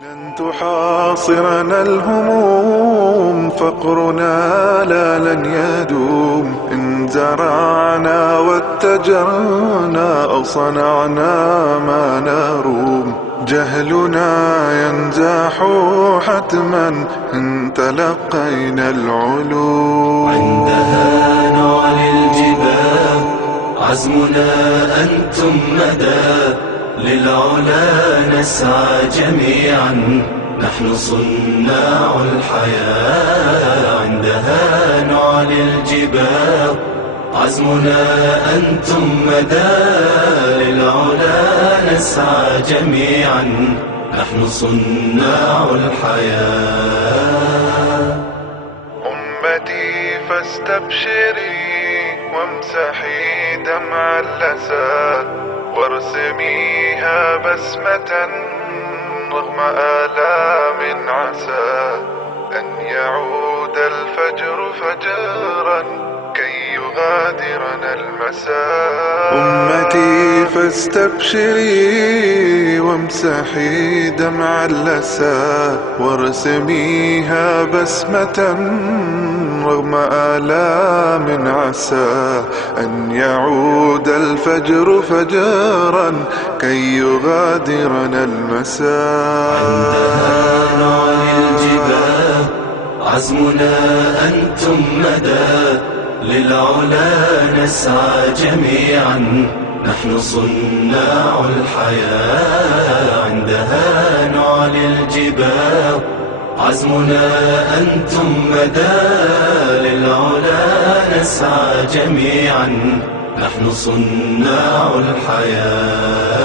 لن تحاصرنا الهموم، فقرنا لن يدوم. إن زرعنا واتجرنا أو صنعنا ما نروم. جهلنا ينزاح حتما إن تلقينا العلوم. عندها نعلي الجبال، عزمنا أنتم مدى للعلا نسعى جميعا، نحن صناع الحياة. عندها نعلي الجبال، عزمنا أنتم مدى للعلا نسعى جميعا، نحن صناع الحياة. أمتي فاستبشري وامسحي دمع الأسى، وارسميها بسمة رغم آلام، عسى أن يعود الفجر فجرا كي يغادرنا المساء. أمتي فاستبشري وامسحي دمع الأسى، وارسميها بسمة رغم آلام، عسى أن يعود الفجر فجرا كي يغادرنا المساء. عندها نعلي الجبال، عزمنا أنتم مدى للعلا نسعى جميعا، نحن صناع الحياة. عندها نعلي الجبال، عزمنا أنتم مدى للعلا نسعى جميعا، نحن صناع الحياة.